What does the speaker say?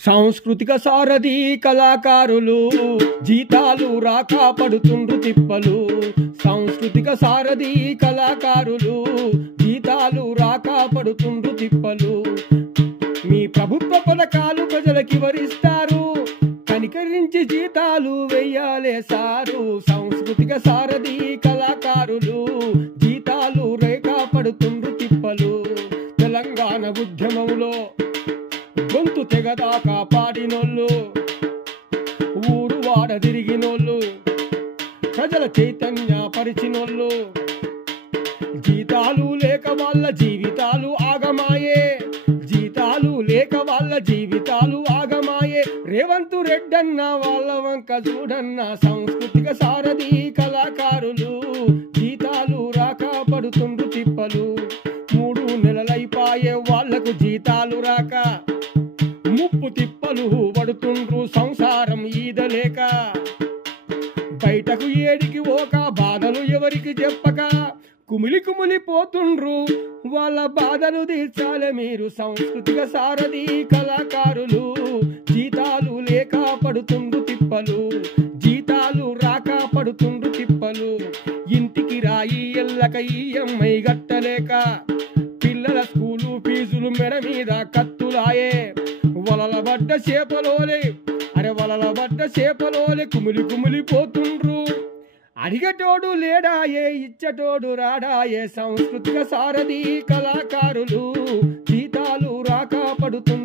సాంస్కృతిక సారథి కళాకారులు జీతాలు రాక పడుతుండ్రు తిప్పలు. సాంస్కృతిక సారథి కళాకారులు జీతాలు రాక పడుతుండ్రు తిప్పలు. మీ ప్రభుత్వ పథకాలు ప్రజలకి వరిస్తారు, కనికరించి జీతాలు వెయ్యాలే సారు. సాంస్కృతిక సారథి కళాకారులు జీతాలు రేఖ పడుతుండ్రు తిప్పలు. తెలంగాణ ఉద్యమంలో గొంతు తెగదాకా పాడినోళ్ళు, ఊరు వాడ తిరిగినోళ్ళు, ప్రజల చైతన్య పరిచినోళ్ళు. జీతాలు లేక వాళ్ళ జీవితాలు ఆగమాయే, జీతాలు లేక వాళ్ళ జీవితాలు ఆగమాయే. రేవంత్ రెడ్డన్న వాళ్ళ వంక చూడన్న. సాంస్కృతిక సారథి కళాకారులు జీతాలు రాక పడుతుండ్రు తిప్పలు. 3 నెలలైపాయే వాళ్లకు జీతాలు రాక, ముప్పు తిప్పలు పడుతుండ్రు సంసారం ఈదలేక. బయటకు ఏడికి ఓక బాధలు ఎవరికి చెప్పక, కుమిలి కుమిలి పోతుండ్రు వాళ్ళ బాధలు తీర్చాలే మీరు. సాంస్కృతిక సారథి కళాకారులు జీతాలు లేక పడుతుండ్రు తిప్పలు, జీతాలు రాక పడుతుండ్రు తిప్పలు. ఇంటికి రాయి ఎల్లక ఈఎంఐ గట్టలేక, పిల్లల స్కూలు ఫీజులు మెడ మీద కత్తులాయే. వలలబడ్డ చేపలోలే కుమిలి కుమిలి పోతుండ్రు. అడిగటోడు లేడాయే, ఇచ్చటోడు రాడాయే. సాంస్కృతిక సారథి కళాకారులు జీతాలు రాక పడుతుండ్రు.